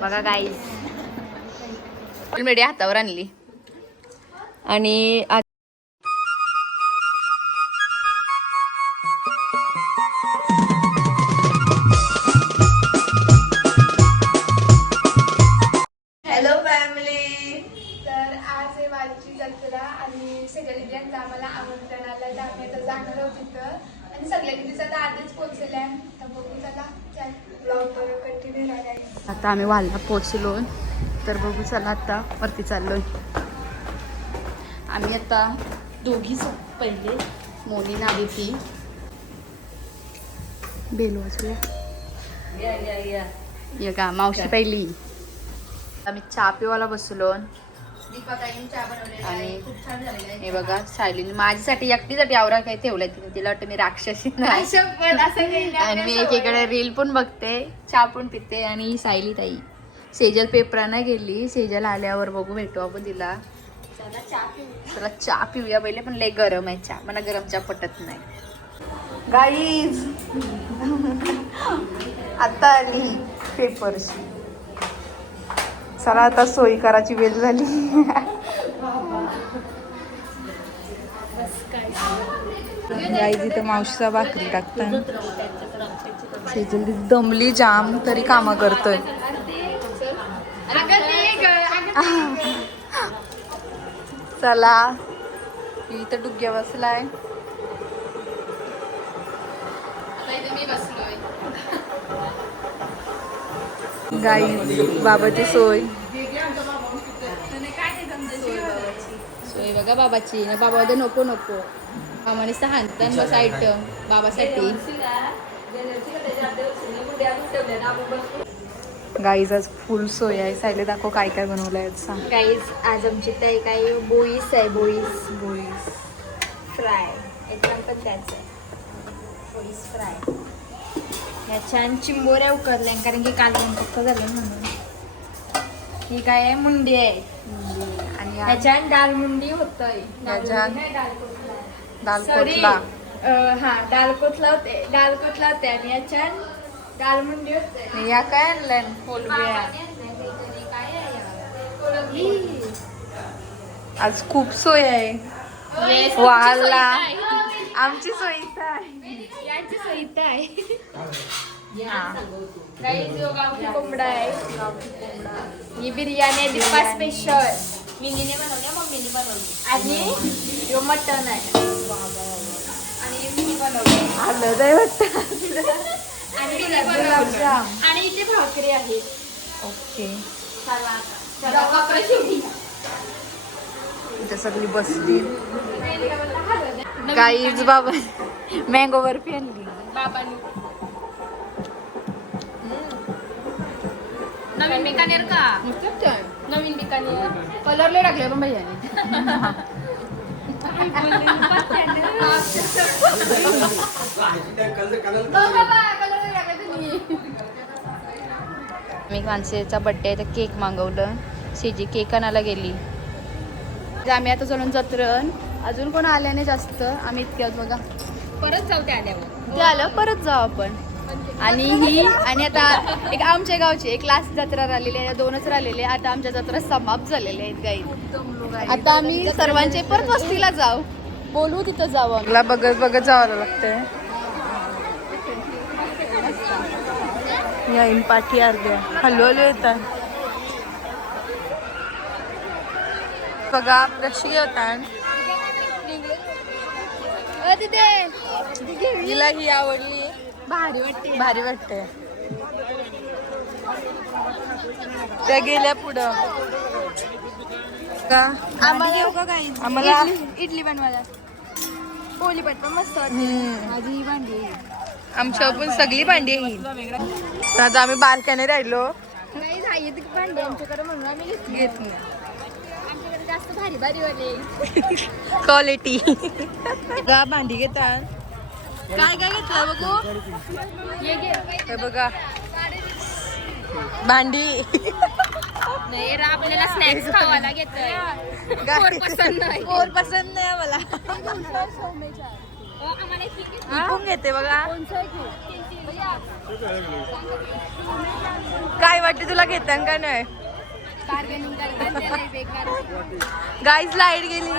बघा गाईस मीडिया हातावर आणली आणि हॅलो फॅमिली. तर आज आहे वारीची जत्रा आणि सगळ्यांना आम्हाला आमंत्रण आलं तर आम्ही आता जाणार आहोत तिथं आणि सगळ्या दिवसात आता आधीच पोहोचले आहे. तर बघू चला ब्लॉग कंटिन्यू राहायला. आता आम्ही वालला पोहोचलो तर बघू चला आता वरती चाललोय. आम्ही आता दोघीच पहिले मोनी नावी ती बेल वाजूया ये का मावशी पहिली. आम्ही चहा पिवायला बसलो आणि हे बघा सायलीने माझ्यासाठी एकटीसाठी आवरा काही ठेवलंय तिने. तिला वाटतं मी राक्षसी नाही आणि मी एकीकडे रील पण बघते चहा पण पिते. आणि सायली ताई सेजल पेपरांना गेली. सेजल आल्यावर बघू भेटू आपण तिला. चला चहा पिऊया पहिले. पण लय गरम आहे चहा. मला गरम चहा पटत नाही गाईज. आता आली पेपरची. चला आता सोयी करायची वेळ झाली. गाईज इथं मावशीचा भाकरी टाकतात. सेजल दमली जाम तरी कामं करतोय. चला इथं डुग्या बसलाय. गाई बाबाची सोय सोय बघा बाबाची. बाबा नको नको आम्हाला सहानतान बस आयटम बाबासाठी. गाईज आज फुल सोय आहे. सायले दाखव काय काय बनवलंय सांग. गाईज आज आमची ताई काही बोईस आहे. बोईस बोईस फ्राय एकदम पण त्याच आहे. बोईस फ्राय ह्या छान चिंबोऱ्या उकरल्या कारण की काल फक्त झालं म्हणून. ही काय आहे मुंडी आहे. आणि ह्याच्यात दाल मुंडी होतय. दाल कोटला. हा दाल कोटला होते. दाल कोटला होते आणि ह्याच्यात दाल मुंडी होते. या काय आणलंय कोलबिया. आज खूप सोय आहे. वाला आमची सोय इथं आहे. यांची सोय इथं आहे. गावठी कोंबडा आहे. ही बिर्याणी आहे दिपा स्पेशल. मिनीने बनवली मम्मीने बनवली. आणि यो मटन आहे आणि मिनी बनवली. आलं नाही वाटतं. आणि इथे भाकरी आहे. ओके चला इथं सगळी बसली. गाईज बाबा मँगो बर्फी आणली बाबांनी. नवीन बिकानेर का नवीन बिकानेर कलर लय टाकले पण भैयाने. मी माणसेचा बड्डे आहे तर केक मागवलं. शेजी केक आणायला गेली. आम्ही आता चलून जत्रण. अजून कोण आल्या नाही जास्त. आम्ही इतक्यात बघा परत जाऊ ते आल्यावर. ते आलं परत जाऊ आपण. आणि ही आणि आता एक आमच्या गावची एक लास्ट जत्रा राहिलेली आहे. 2च राहिलेले. आता आमच्या जत्रा समाप्त झालेल्या आहेत गाई. आता आम्ही सर्वांचे परत वस्तीला जाऊ. बोलू तिथं जाऊ. आम्हाला बघत बघत जावं लागतंय. या पाठी अर्ध्या हलू हलू येतात बघा कशी होतात. तिला ही आवडली. भारी वाटते. त्या गेल्या पुढं का आम्हाला इडली बनवायला पोळी पण मस्त वाटते. माझी ही भांडी आमच्या पण सगळी भांडी येईल. आता आम्ही बारक्याने राहिलो. नाही भांडी आमच्याकडे म्हणून आम्ही घेत नाही. आमच्याकडे जास्त भारी वाले क्वालिटी का भांडी घेतात. काय काय घेतलं बघू. हे बघा भांडी. नाही आपल्याला स्नॅक्स खावायला घेतोय. पोर पसंत नाही मला. विकून घेते बघा. काय वाटते तुला घेतान का नाही? गाईज लाईट गेली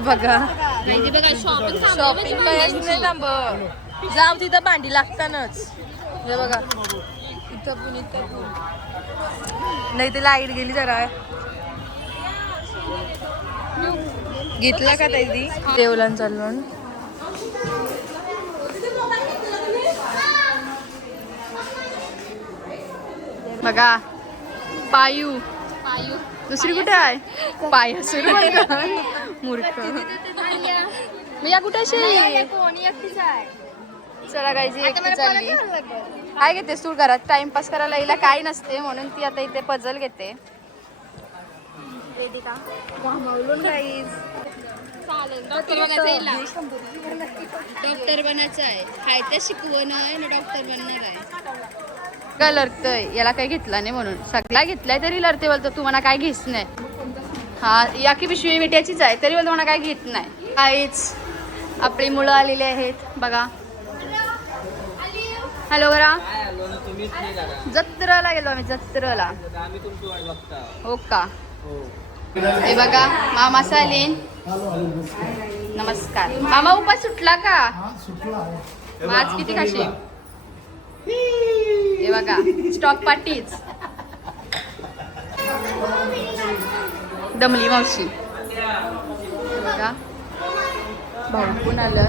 बघा. शॉपिंग करायचं ना जाऊ तिथं भांडी लागतानाच. हे बघा इथं पण इथं पण नाही ते लाईट गेली जरा. घेतला का ताई देवलान चालून बघा. पायू दुसरी कुठे आहे? पाय सुरू मूर्ख या कुठे चला गायची एकटी चालली. काय घेतेस तू घरात? टाइमपास करायला हिला काय नसते म्हणून ती आता इथे पजल घेते. डॉक्टर बनायचं आहे. खायचं शिकवण आहे ना डॉक्टर बनणार आहे. का लढतय? याला काही घेतला नाही म्हणून. सगळा घेतलाय तरी लढते. बोलतो तुम्हाला काय घेस नाही. हा या की पिशवी मिठ्याचीच आहे तरी बोलतो मला काय घेत नाही. काहीच आपली मुलं आलेली आहेत बघा. हॅलो करा. जत्रेला गेलो आम्ही. जत्रेला हो का? हे बघा मामा सालीन. नमस्कार मामा. उपास सुटला का? आज किती खाशी? हे बघा स्टॉक पार्टीच. दमली मावशी बघा. भाऊ पण आलं.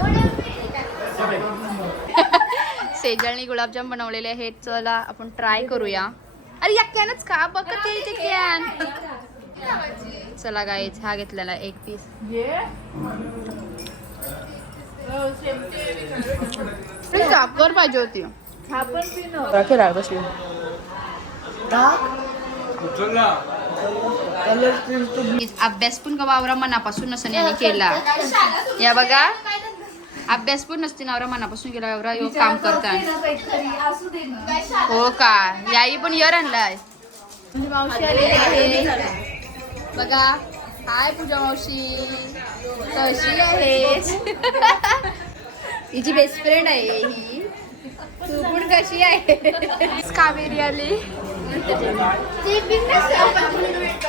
सेजलने गुलाबजाम बनवलेले आहेत. चला आपण ट्राय करूया. अरे या कॅनच का बघ ते कॅन. चला गाईज हा घेतलेला एक पीस. साखर पाहिजे होती. बसली अभ्यास पण वावरा मनापासून नसं याने केला. या बघा अभ्यास पण नसते नवरा मनापासून केला. एवढा काम करता हो का? याई पण यर आणलाय. मावशी आलेली आहे बघा. हाय पूजा मावशी कशी आहेस? हिची बेस्ट फ्रेंड आहे ही. तू पण कशी आहे? कावेरी आली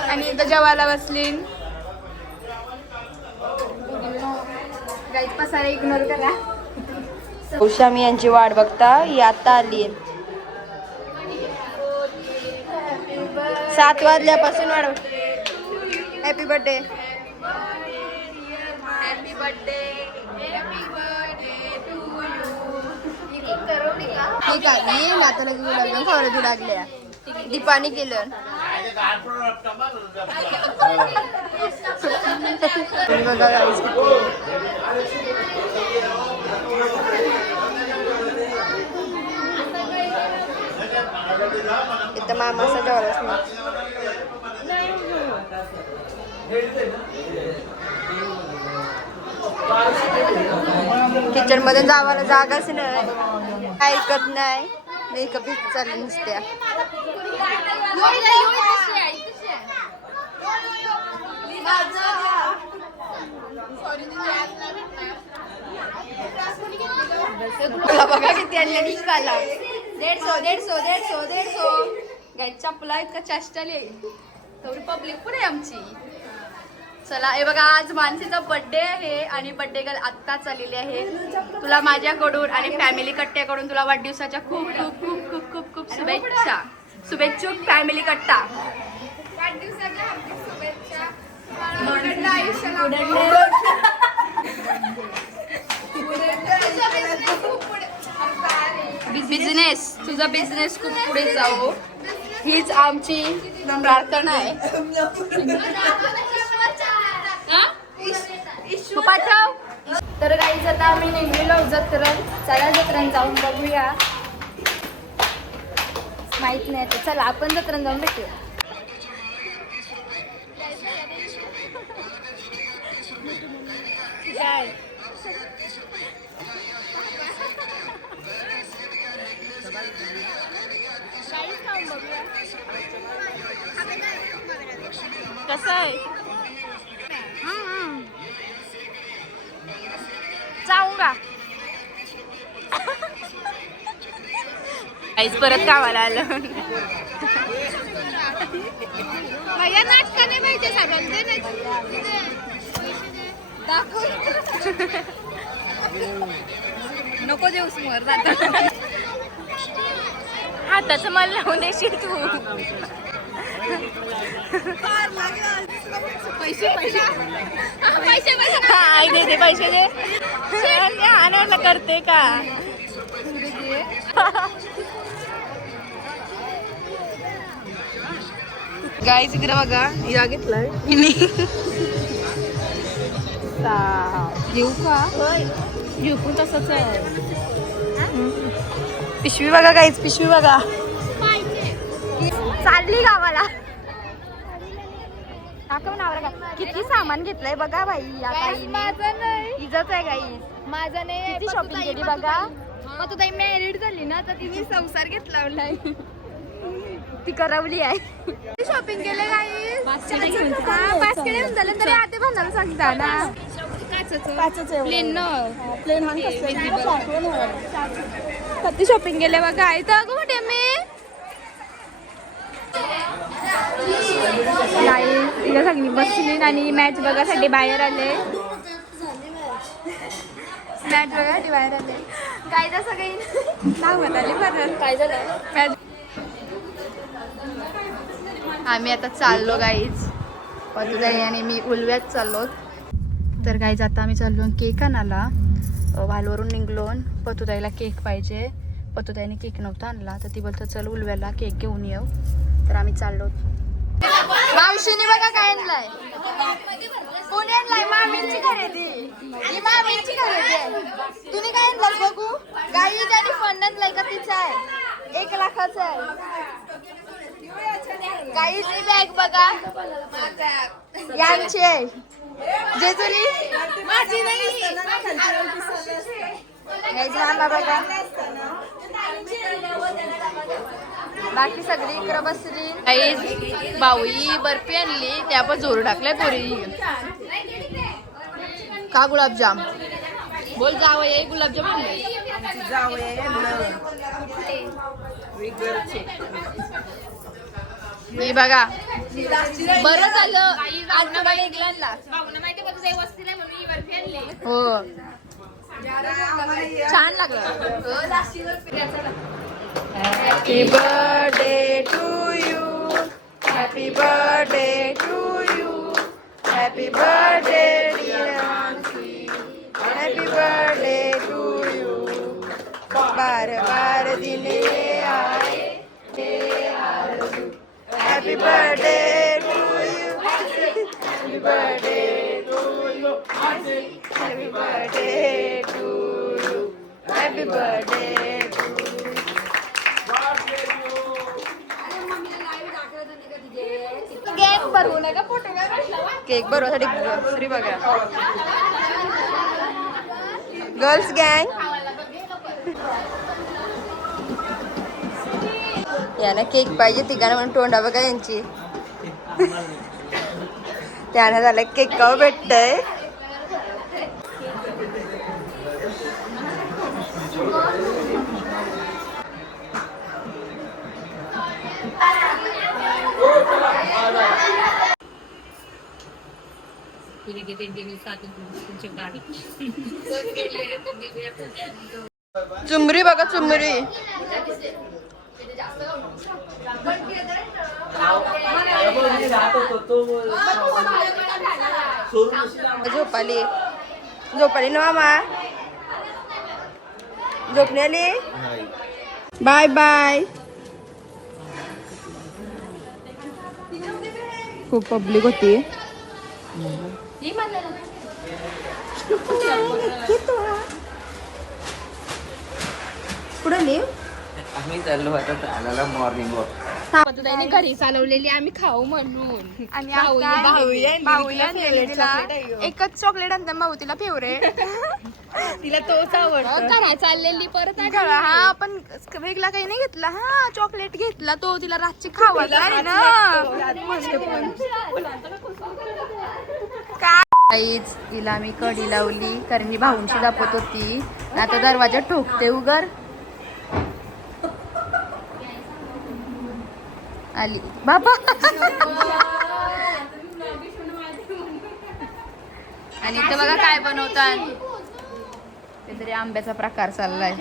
आणि इथं जेवायला बसली. पसारा इग्नोर करा. उषा मी यांची वाट बघता. ही आता आली. 7 वाजल्यापासून वाढ. Happy birthday. Happy birthday. Happy birthday to you. ठीक आहे नाताला गुलाबजाम खावलं तू लागल्या. दीपाने केलं. इथं मामाचा जेवलंच नाही. किचन मध्ये जावायला जागाच नाही. काय ऐकत नाही. मेकअप चालली नुसत्या. बघा किती आणल्या. 150 गाय चपला आहेत का चेष्टाली. तेवढी पब्लिक पण आहे आमची. चला हे बघा आज मानसीचा बर्थडे आहे आणि बर्थडे गर्ल आत्ताच आलेली आहे. तुला माझ्याकडून आणि फॅमिली कट्ट्याकडून तुला वाढदिवसाच्या खूप खूप खूप खूप खूप खूप शुभेच्छा. शुभेच्छुक फॅमिली कट्टा. वाढदिवसाच्या हार्दिक शुभेच्छा. बिझनेस तुझा बिझनेस खूप पुढे जाऊ हीच आमची प्रार्थना आहे. पाठव. तर गाईज आता आम्ही निघलेलो जत्रण. चला जत्रण जाऊन बघूया. माहित नाही तर चला आपण जत्रण जाऊन भेटूया. काय कसं आहे? काहीच परत गावाला आलं. या नाटकाने माहिती नको देऊ समोर जाता. हाताचं मला लावून देशील तू. पैसे पैसे आई दे पैसे दे. आणायला करते का. गाईच इकडे बघा या घेतलाय घेऊ का घेऊ पण तसंच आहे. पिशवी बघा गाईच पिशवी बघा. चालली गावाला. किती सामान घेतलंय बघा बाई या ताईने. माझं नाही इजच आहे गाई. माझं नाही. किती शॉपिंग केली बघा. मग तू ताई मॅरिड झाली ना तर तिने संसार घेतला नाही. ती करवली आहे. शॉपिंग केले काही बास्केट घेऊन झालं तरी आते भांडायला सांगता ना. कधी शॉपिंग केले बघा इथं कुठे मी तिला सगळी बसली आणि मॅच बघासाठी बाहेर आले. मॅच बघासाठी बाहेर आले. काय तर सगळी नाव आले परत काय झालं मॅच. आम्ही आता चाललो गाईज. पतुताई आणि मी उलव्यात चाललो. तर गाईज आता आम्ही चाललो केक आणायला. वालवरून निघलो. पतुताईला केक पाहिजे. पतुताईने केक नव्हता आणला तर ती बोलतो चल उलव्याला केक घेऊन येऊ. तर आम्ही चाललो. मावशीने बघा काय आणलाय. कोणी आणलाय. मामींची खरेदी. ही मामींची खरेदी आहे. तुम्ही काय आणलास बघू. गाई त्याने फंड आणलाय का तिचा आहे 1 लाखाचा आहे. गाईची बॅग बघा यांची आहे. जेजुरी माझी नाही. गाईची मामा बघा. बाकी सगळी इकडं बसली. काही बाऊई बर्फी आणली त्या पण जोर टाकलाय पोरी. का गुलाबजाम बोल. जावं ये गुलाबजाम आणले. हे बघा बरं झालं आज ना बाई इंग्लंडला. हो छान लागलं. Happy birthday to you. Happy birthday to you. Happy birthday dear. Happy birthday to you. बार बार दिने आए Happy birthday to you. Happy birthday to you. Happy birthday to you. Happy birthday to you. Cake भरवू नका photo. Cake भरवण्यासाठी free बघा. Girls गँग. याला केक पाहिजे तिघांना म्हणून तोंडा बघा यांची. त्यानं झालं केक का भेटतय. चुमरी बघा चुमरी. झोपाली झोपाली ना मामा. झोपली आली. Bye bye. खूप पब्लिक होती. कुठे लिव आम्ही चाललो आता चालायला मॉर्निंग वॉक. पतुताईने घरी चालवलेली आम्ही खाऊ म्हणून. आणि एकच चॉकलेट आणता भाऊ तिला फेवरेट. तिला तोच आवडतो. घरा चाललेली परत हा पण वेगळा काही नाही घेतला. हा चॉकलेट घेतला तो तिला रातची खावायला आहे ना. काहीच तिला मी कडी लावली कारण मी भाऊंची दापत होती. आता दरवाजा ठोकते उगर. आली बाबा. आणि इथं बघा काय बनवतात. काहीतरी आंब्याचा प्रकार चाललाय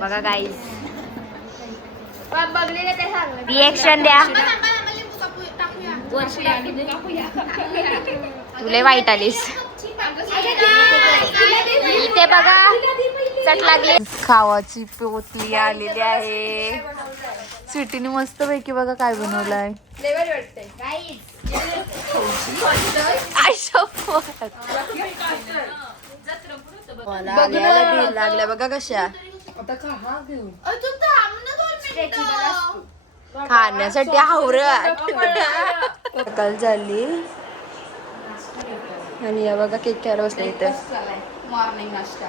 बघा गाईस. रिएक्शन द्या. तुले वाईट आलीस. इथे बघा चट लागली. खावाची पोटली आलेली आहे. स्वीटीने मस्त पैकी बघा काय बनवलंय. लागल्या बघा कशा. खाण्यासाठी आवरत सकाळ झाली. आणि या बघा केक घ्यायला बसले इथे. मॉर्निंग नाश्ता.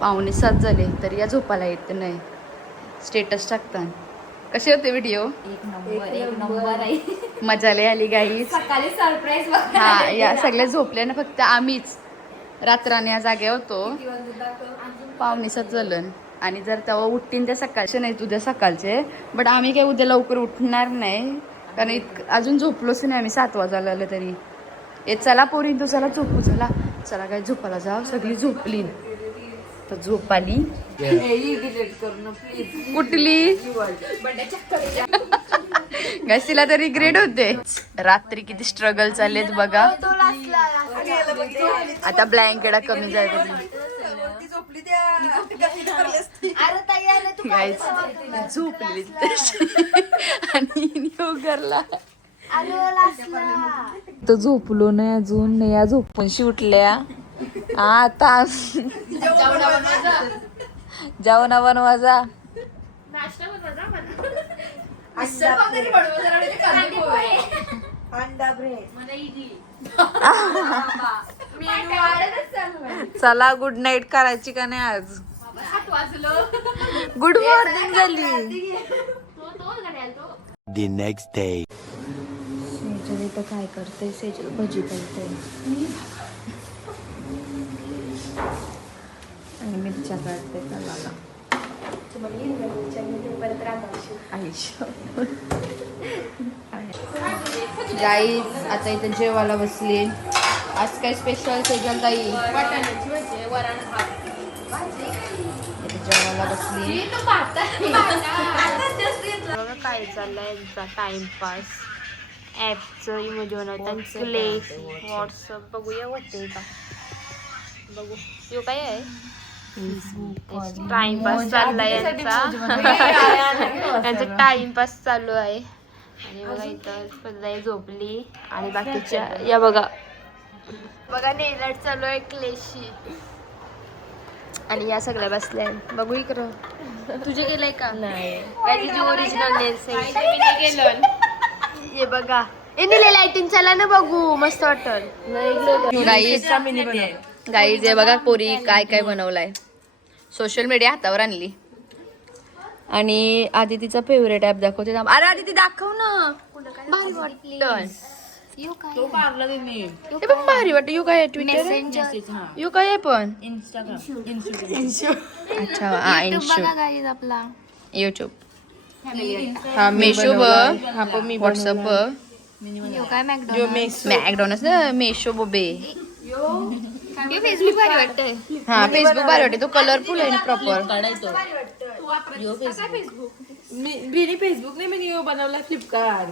पावणे 7 झाले तरी या झोपाला येत नाही. स्टेटस टाकतात. कसे होते व्हिडिओ. मजा लय आली गाईस. सकाळी सरप्राईज. हा या सगळ्या झोपल्या ना फक्त आम्हीच रात्राने जागे होतो. पावणे 7 झालं. आणि जर तेव्हा उठतीन त्या सकाळचे नाहीत उद्या सकाळचे. बट आम्ही काय उद्या लवकर उठणार नाही कारण अजून झोपलोच नाही आम्ही. 7 वाजायला आलं तरी. चला पोरी तू चला झोपू. चला चला काय झोपायला जाव. सगळी झोपली तर झोप आली. कुठली गॅस तिला तर रिग्रेट होते. रात्री किती स्ट्रगल चाललेत बघा. आता ब्लँकेट कमी जायचं. झोपलेली आणि घरला तर झोपलो नाही अजून. नाही या झोपून उठल्या. आता जेवणा बनवाजा. चला गुड नाईट करायची का नाही आज. गुड मॉर्निंग झाली. The next day. सेजल इथं काय करते. सेजल भजी करते आणि मिरच्या काढते तलाला. गाईज आता इथं जेवायला बसली. आज काय स्पेशल सेजल ताई. जेवायला बसली. बघा काय चाललंय यांचा टाइमपास. ॲपचं इमोजी बनवतात. प्ले व्हॉट्सअप बघूया होते का. बघू यो काय आहे. टाइमपास चाललाय यांचा टाइमपास चालू आहे. आणि बघा इथं स्पर्धा झोपली. आणि बाकीच्या या बघा नेलआर्ट चालू आहे क्लेशी. आणि या सगळ्या बसल्या बघू इकडं. तुझे केलंय का. नाही काय तुझी ओरिजिनल नेल्स आहे. हे बघा लाइटिंग चला ना बघू मस्त वाटत. गाईज हे बघा पोरी काय काय बनवलंय. सोशल मीडिया हातावर आणली. आणि आदितीचा फेवरेट ऍप दाखवते. अरे आदिती दाखव ना. भारी वाटतं. ते पण भारी वाटतं. यू काय आहे ट्विटर. यू काय आहे पण अच्छा हा इन्स्टो आपला युट्यूब. हा मेशो हा पण मी व्हॉट्सअप काय मॅकडॉनल्ड्स मेशो बोबे. फेसबुक भारी वाटतंय. हा फेसबुक भारी वाटते. तो कलरफुल आहे ना प्रॉपर. फेसबुक नाही मी बनवला फ्लिपकार्ट.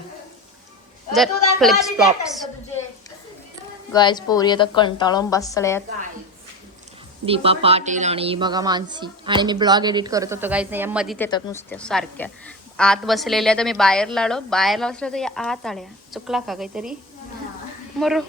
Flips flops. गाईज पोरी आता कंटाळून बसल्यात. दीपा पाटील आणि बघा मानसी. आणि मी ब्लॉग एडिट करत होतो काहीच नाही. या मधीत येतात नुसत्या सारख्या. आत बसलेल्या तर मी बाहेर लाडो. बाहेर बसल्या तर या आत आल्या. चुकला का काहीतरी मरो.